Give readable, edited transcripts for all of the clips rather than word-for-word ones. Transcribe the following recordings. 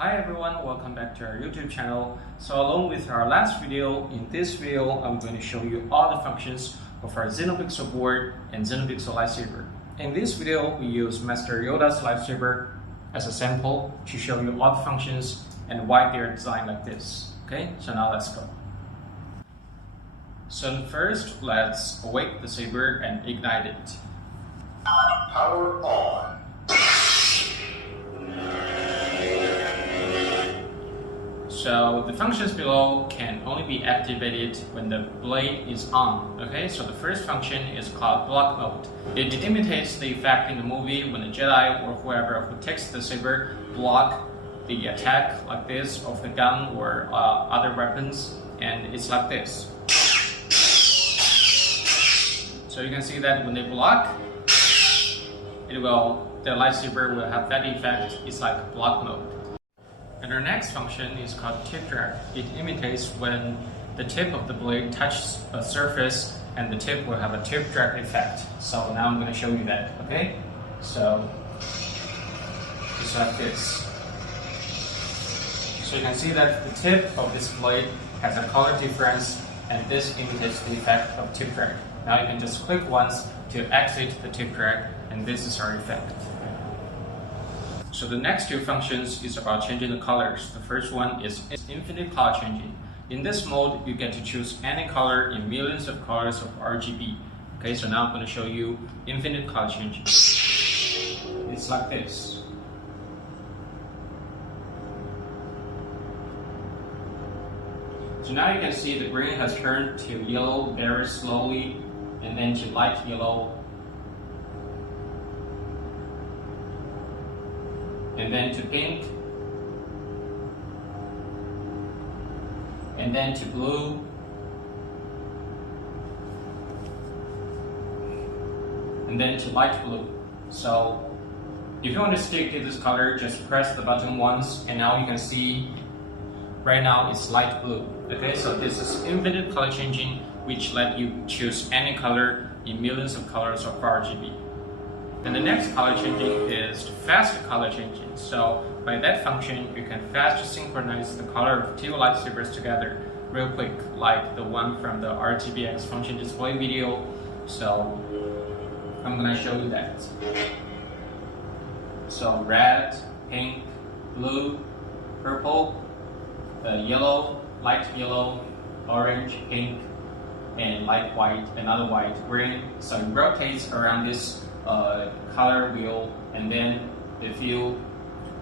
Hi everyone, welcome back to our YouTube channel. So along with our last video, in this video I'm going to show you all the functions of our Xenopixel board and Xenopixel lightsaber. In this video we use Master Yoda's lightsaber as a sample to show you all the functions and why they're designed like this. Okay, so now let's go. So first, let's awake the saber and ignite it. Power on. So the functions below can only be activated when the blade is on. Okay, so the first function is called block mode. It imitates the effect in the movie when the Jedi or whoever who takes the saber block the attack like this of the gun or other weapons, and it's like this. So you can see that when they block, the lightsaber will have that effect. It's like block mode. And our next function is called tip drag. It imitates when the tip of the blade touches a surface and the tip will have a tip drag effect. So now I'm going to show you that, okay? So it's like this. So you can see that the tip of this blade has a color difference, and this imitates the effect of tip drag. Now you can just click once to exit the tip drag, and this is our effect. So the next two functions is about changing the colors. The first one is infinite color changing. In this mode, you get to choose any color in millions of colors of RGB. Okay, so now I'm going to show you infinite color changing. It's like this. So now you can see the green has turned to yellow very slowly, and then to light yellow, and then to pink, and then to blue, and then to light blue. So if you want to stick to this color, just press the button once, and now you can see right now it's light blue. Okay, so this is infinite color changing, which let you choose any color in millions of colors of RGB. And the next color changing is fast color changing. So by that function, you can fast synchronize the color of two lightsabers together real quick, like the one from the RGB-X function display video. So I'm gonna show you that. So red, pink, blue, purple, yellow, light yellow, orange, pink, and light white, another white, green. So it rotates around this color wheel, and then if you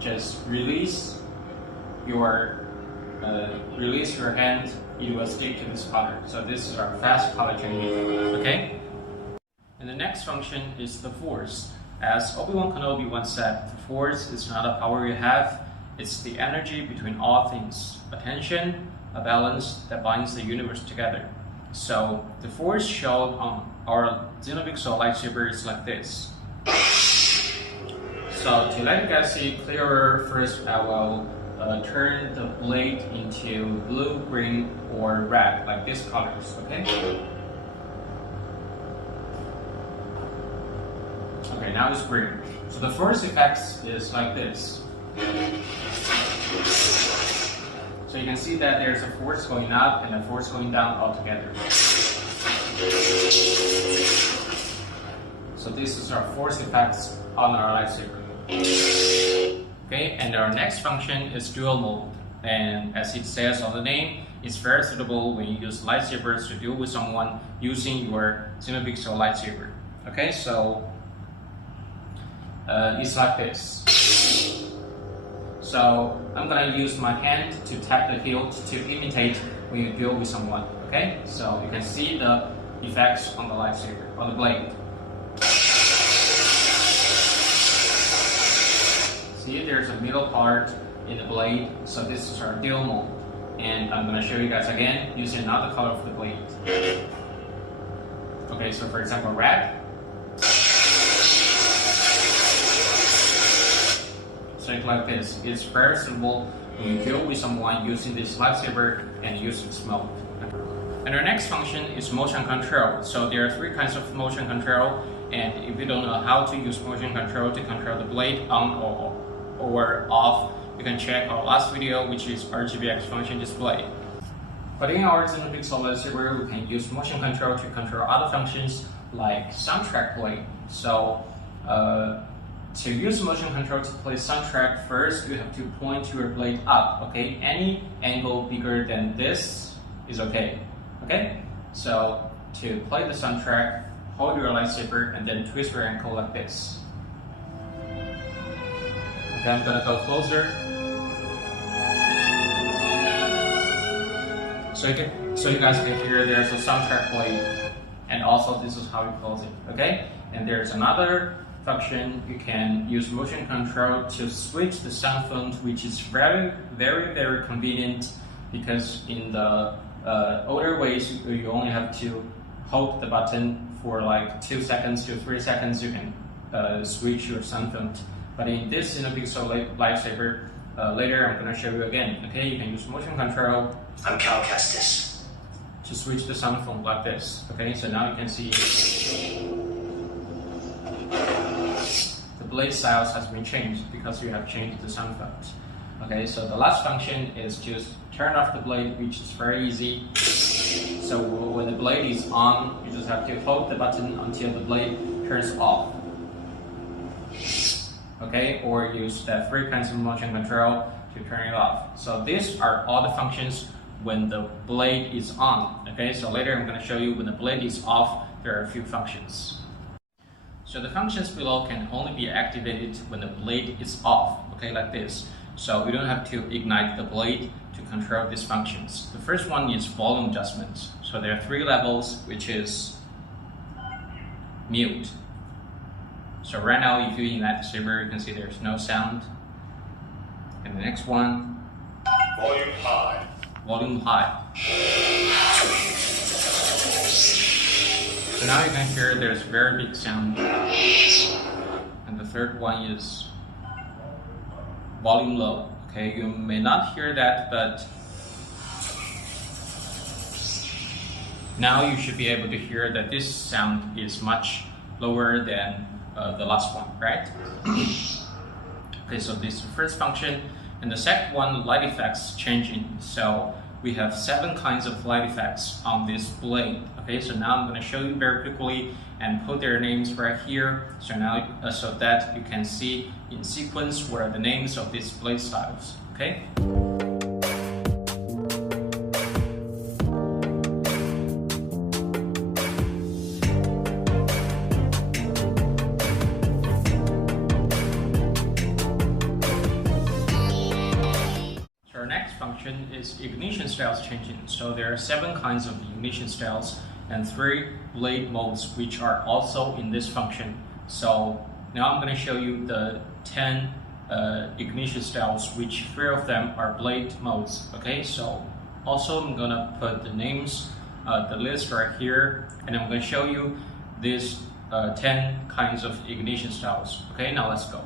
just release your hand, it will stick to this color. So this is our fast color changing. Okay. And the next function is the force. As Obi-Wan Kenobi once said, the force is not a power you have; it's the energy between all things, a tension, a balance that binds the universe together. So the force shown on our Xenopixel lightsaber is like this. So to let you guys see clearer, first I will turn the blade into blue, green, or red, like these colors, okay? Okay, now it's green. So the force effects is like this. So you can see that there's a force going up and a force going down altogether. So this is our force effects on our lightsaber. Okay, and our next function is duel mode. And as it says on the name, it's very suitable when you use lightsabers to duel with someone using your Xenopixel lightsaber. Okay, so it's like this. So I'm gonna use my hand to tap the hilt to imitate when you duel with someone. Okay, so you can see the effects on the lightsaber, on the blade. See, there's a middle part in the blade, so this is our duel mode. And I'm gonna show you guys again using another color of the blade. Okay, so for example, red. So it's like this. It's very simple when you duel with someone using this lightsaber and using smoke. And our next function is motion control. So there are three kinds of motion control, and if you don't know how to use motion control to control the blade on or off, you can check our last video, which is RGB-X function display. But in our Xenopixel lightsaber, we can use motion control to control other functions like soundtrack play. So to use motion control to play soundtrack, first you have to point your blade up. Okay, any angle bigger than this is okay. Okay, so to play the soundtrack, hold your lightsaber and then twist your ankle like this. Okay, I'm gonna go closer. So you guys can hear there's a soundtrack play, and also this is how you close it. Okay, and there's another function. You can use motion control to switch the sound font, which is very convenient, because in the older ways you only have to hold the button for like 2 seconds to 3 seconds. You can switch your sound font. But in this Xenopixel lightsaber, later I'm gonna show you again. Okay, you can use motion control. I'm Cal Kestis. To switch the sound font like this. Okay, so now you can see the blade styles has been changed because you have changed the sound font. Okay, so the last function is just turn off the blade, which is very easy. So when the blade is on, you just have to hold the button until the blade turns off. Okay, or use the 3 kinds of motion control to turn it off. So these are all the functions when the blade is on. Okay, so later I'm going to show you when the blade is off, there are a few functions. So the functions below can only be activated when the blade is off. Okay, like this. So you don't have to ignite the blade to control these functions. The first one is volume adjustment. So there are 3 levels, which is mute. So right now, if you ignite the saber, you can see there's no sound. And the next one, Volume high. Volume high. So now you can hear there's very big sound. And the third one is volume low. Okay, you may not hear that, but now you should be able to hear that this sound is much lower than the last one, right? Okay, so this is the first function. And the second one, light effects changing. So we have 7 kinds of light effects on this blade. Okay, so now I'm going to show you very quickly and put their names right here. So now, so that you can see in sequence what are the names of these blade styles. Okay. Function is ignition styles changing. So there are 7 kinds of ignition styles and 3 blade modes which are also in this function. So now I'm going to show you the 10 ignition styles, which 3 of them are blade modes. Okay, so also I'm going to put the names, the list right here, and I'm going to show you these 10 kinds of ignition styles. Okay, now let's go.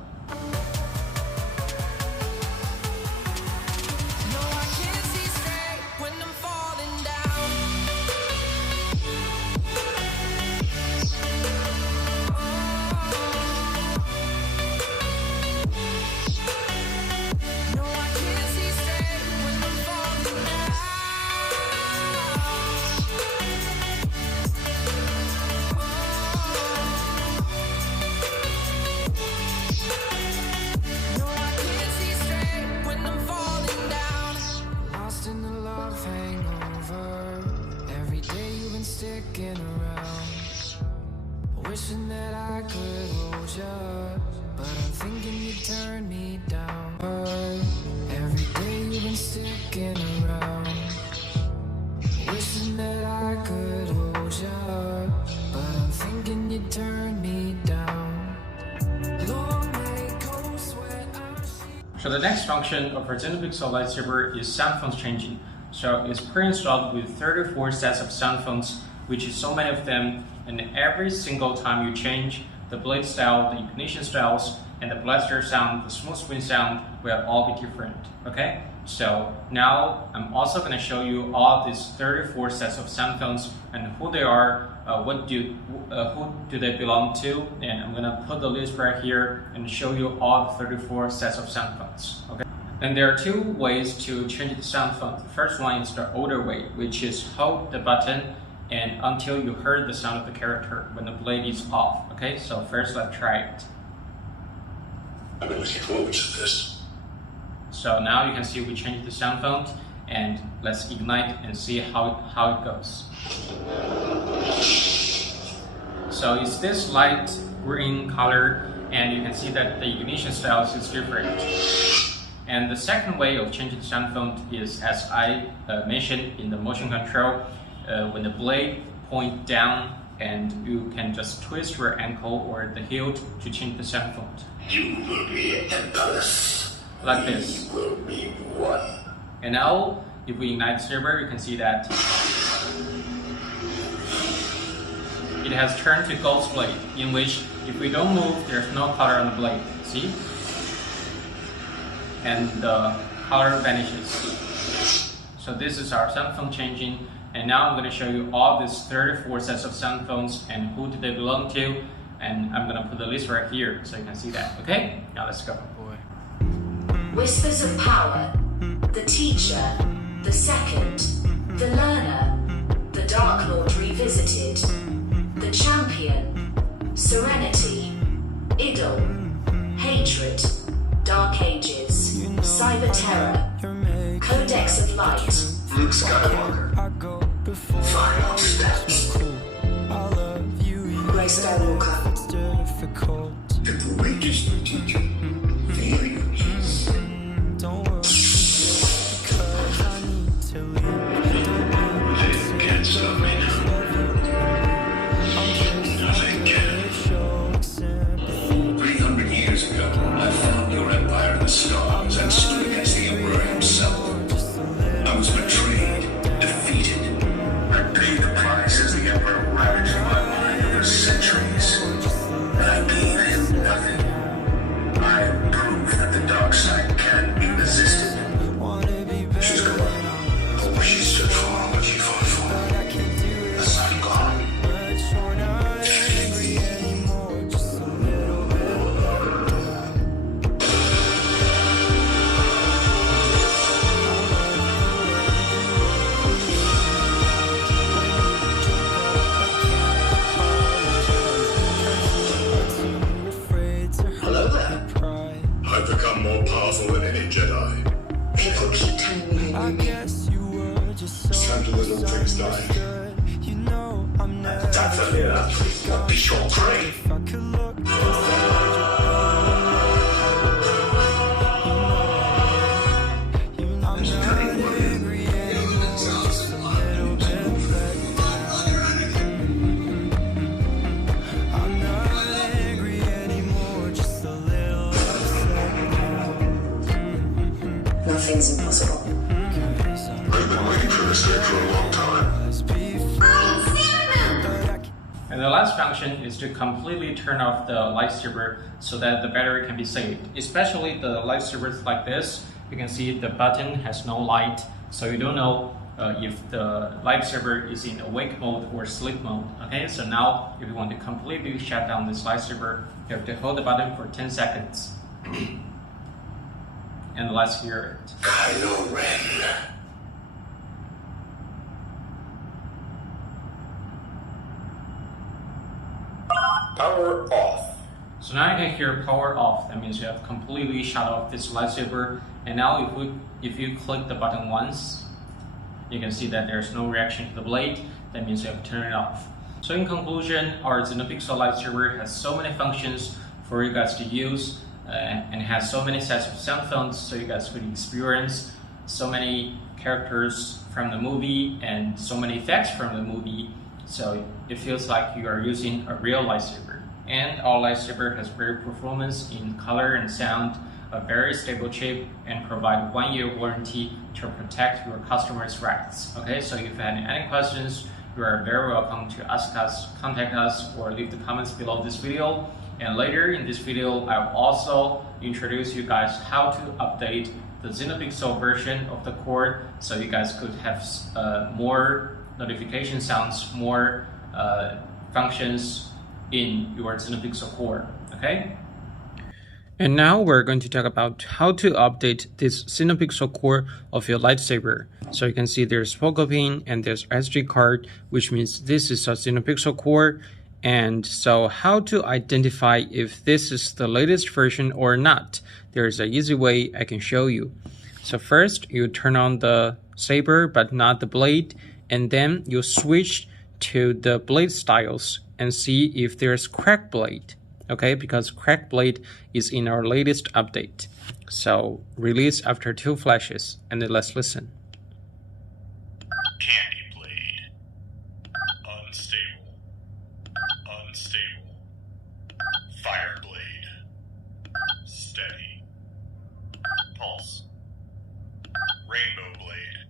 Sticking around, wishing that I could hold you, but I'm thinking you turn me down. Every day you've been sticking around, wishing that I could hold you, but I'm thinking you turn me down. Long night, cold sweat. So the next function of our Xenopixel lightsaber is Soundfonts changing. So it's pre-installed with 34 sets of Soundfonts, which is so many of them, and every single time you change the blade style, the ignition styles, and the blaster sound, the smooth spin sound will all be different. Okay, so now I'm also going to show you all these 34 sets of Soundfonts and who they are, who do they belong to, and I'm going to put the list right here and show you all the 34 sets of Soundfonts. Okay. And there are two ways to change the sound font. The first one is the older way, which is hold the button and until you heard the sound of the character when the blade is off. Okay, so first let's try it. I've been looking forward to this. So now you can see we changed the sound font, and let's ignite and see how it goes. So it's this light green color, and you can see that the ignition styles is different. And the second way of changing the sound font is, as I mentioned in the motion control, when the blade point down, and you can just twist your ankle or the hilt to change the sound font. You will be empress. Like this. You will be one. And now, if we ignite Saber, you can see that it has turned to Ghost Blade, in which if we don't move, there's no color on the blade. See? And the color vanishes. So this is our sound font changing, and now I'm going to show you all these 34 sets of sound fonts and who do they belong to, and I'm going to put the list right here so you can see that. Okay, now let's go. Whispers of Power, The Teacher, The Second, The Learner, The Dark Lord Revisited, The Champion, Serenity, Idol, Hatred, Dark Ages, Cyber Terror, Codex of Light, Luke Skywalker. Final steps. Ray Skywalker, The greatest teacher. Failure is. They can't stop me now. Nothing can. 300 years ago, I found your empire in the stars and stood against the Emperor himself. I was betrayed, defeated. I paid the price as the Emperor ravaged my mind over centuries. And I gave him nothing. I am proof that the dark side can be resisted. She's gone. What she stood for, what she fought for. The sun gone. Hello there. I've become more powerful than any Jedi. people keep telling me they knew me. It's time to let all things die. Time for me to be your prey. Nothing's impossible. I've been waiting for this day for a long time. And the last function is to completely turn off the lightsaber so that the battery can be saved. Especially the lightsabers like this, you can see the button has no light, so you don't know if the lightsaber is in awake mode or sleep mode. Okay, so now if you want to completely shut down this lightsaber, you have to hold the button for 10 seconds. And let's hear it. Kylo Ren. Power off. So now you can hear power off. That means you have completely shut off this lightsaber. And now if you click the button once, you can see that there's no reaction to the blade. That means you have to turn it off. So in conclusion, our Xenopixel lightsaber has so many functions for you guys to use, and has so many sets of sound fonts so you guys could experience so many characters from the movie and so many effects from the movie, so it feels like you are using a real lightsaber. And our lightsaber has great performance in color and sound, a very stable chip, and provide 1-year warranty to protect your customers' rights. Okay, so if you have any questions, you are very welcome to ask us, contact us, or leave the comments below this video. And later in this video, I will also introduce you guys how to update the Xenopixel version of the core, so you guys could have more notification sounds, more functions in your Xenopixel core. Okay? And now we're going to talk about how to update this Xenopixel core of your lightsaber. So you can see there's focal pin and there's SD card, which means this is a Xenopixel core. And so how to identify if this is the latest version or not? There's an easy way I can show you. So first you turn on the saber but not the blade, and then you switch to the blade styles and see if there's crack blade. Okay, because crack blade is in our latest update. So release after 2 flashes, and then let's listen. Candy blade. Unstable. Unstable. Fire blade. Steady. Pulse. Rainbow blade.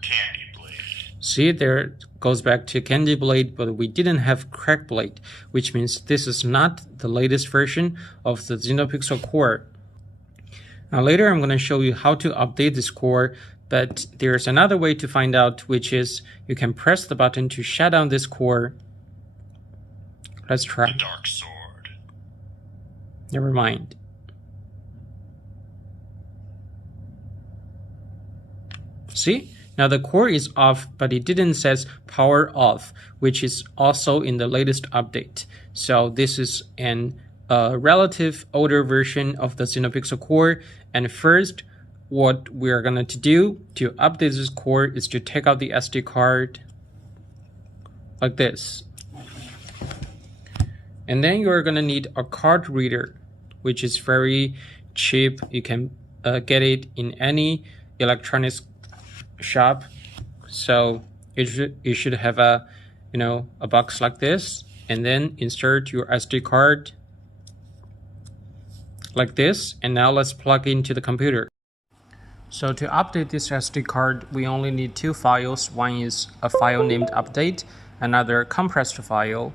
Candy blade. See, there goes back to candy blade, but we didn't have crack blade, which means this is not the latest version of the Xenopixel core. Now later I'm going to show you how to update this core, but there's another way to find out, which is you can press the button to shut down this core. Let's try. The dark sword. Never mind. See? Now the core is off, but it didn't says power off, which is also in the latest update. So this is an relative older version of the Xenopixel core. And first, what we're going to do to update this core is to take out the SD card like this. And then you're going to need a card reader, which is very cheap. You can get it in any electronics shop. So you should have a box like this, and then insert your SD card like this, and now let's plug into the computer. So to update this SD card, we only need 2 files. One is a file named update, another compressed file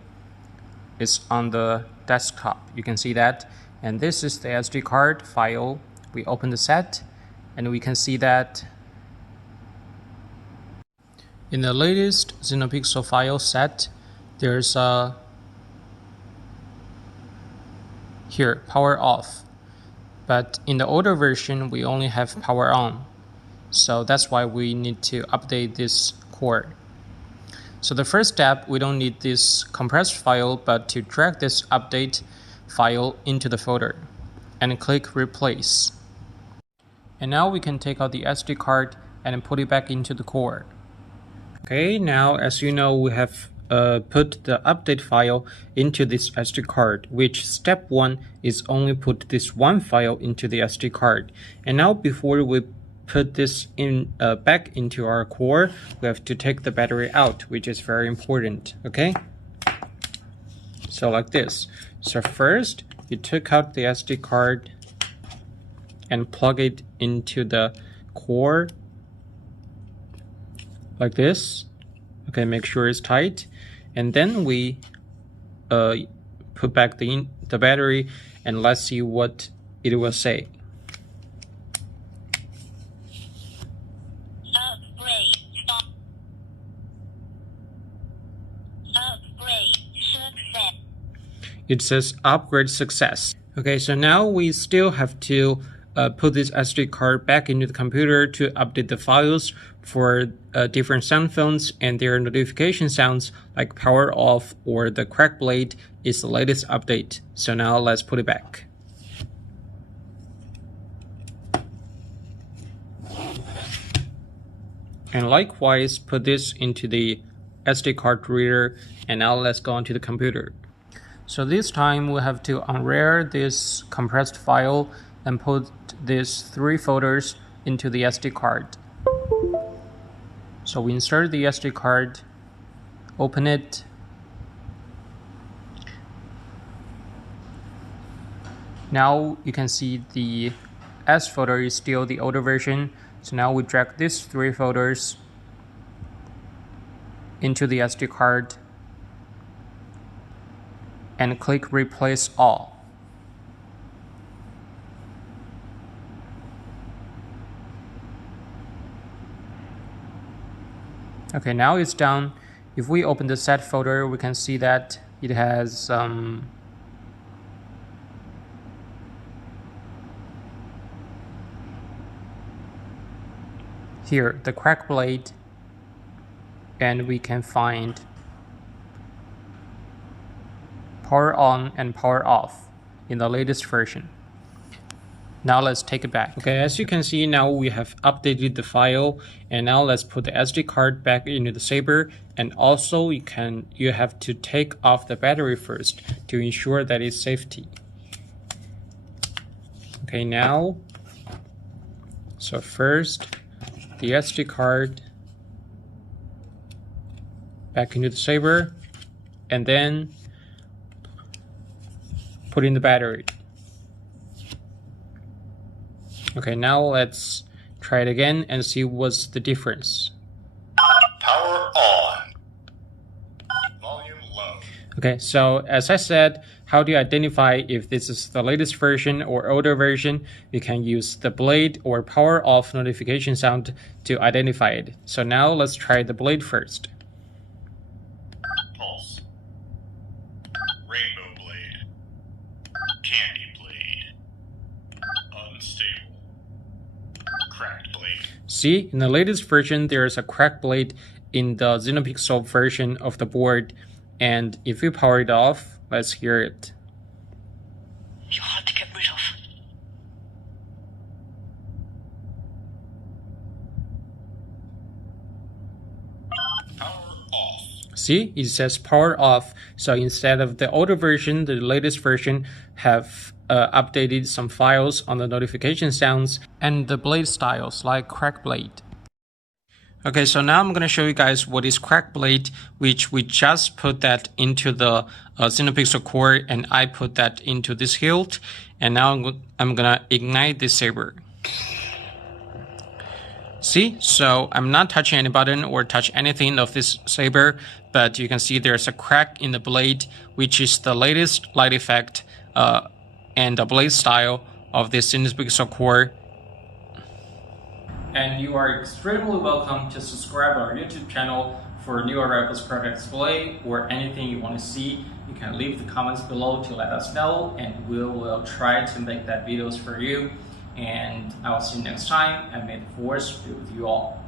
is on the desktop. You can see that, and this is the SD card file. We open the set and we can see that in the latest Xenopixel file set, there's here power off, but in the older version we only have power on. So that's why we need to update this core. So the first step, we don't need this compressed file, but to drag this update file into the folder and click replace. And now we can take out the SD card and put it back into the core. Okay, now as you know, we have put the update file into this SD card, which step 1 is only put this one file into the SD card. And now before we put this in back into our core, we have to take the battery out, which is very important. Okay, so like this. So first you took out the SD card and plug it into the core like this. Okay, make sure it's tight, and then we put back the battery, and let's see what it will say. Upgrade success. It says upgrade success. Okay, so now we still have to put this SD card back into the computer to update the files for different Soundfonts, and their notification sounds like power off or the crack blade is the latest update. So now let's put it back. And likewise, put this into the SD card reader, and now let's go onto the computer. So this time we have to unrear this compressed file and put these 3 folders into the SD card. So we insert the SD card, open it, now you can see the S folder is still the older version. So now we drag these 3 folders into the SD card and click replace all. Okay, now it's done. If we open the set folder, we can see that it has here the crack blade, and we can find power on and power off in the latest version. Now let's take it back. Okay, as you can see, now we have updated the file, and now let's put the SD card back into the Saber. And also you have to take off the battery first to ensure that it's safety. Okay, now, so first the SD card back into the Saber, and then put in the battery. Okay, now let's try it again and see what's the difference. Power on. Volume low. Okay, so as I said, how do you identify if this is the latest version or older version? You can use the blade or power off notification sound to identify it. So now let's try the blade first. Pulse. Rainbow blade. Candy blade. Unstable. Cracked blade. See, in the latest version, there is a cracked blade in the Xenopixel version of the board. And if we power it off, let's hear it. You're hard to get rid of. Power off. See, it says power off. So instead of the older version, the latest version have updated some files on the notification sounds and the blade styles like crack blade. Okay, so now I'm going to show you guys what is crack blade, which we just put that into the Xenopixel core, and I put that into this hilt, and now I'm going to ignite this saber. See, so I'm not touching any button or touch anything of this saber, but you can see there's a crack in the blade, which is the latest light effect and the blade style of this Xenopixel core. And you are extremely welcome to subscribe to our YouTube channel for new arrivals product display or anything you want to see. You can leave the comments below to let us know, and we will try to make that videos for you. And I will see you next time, and may the force be with you all.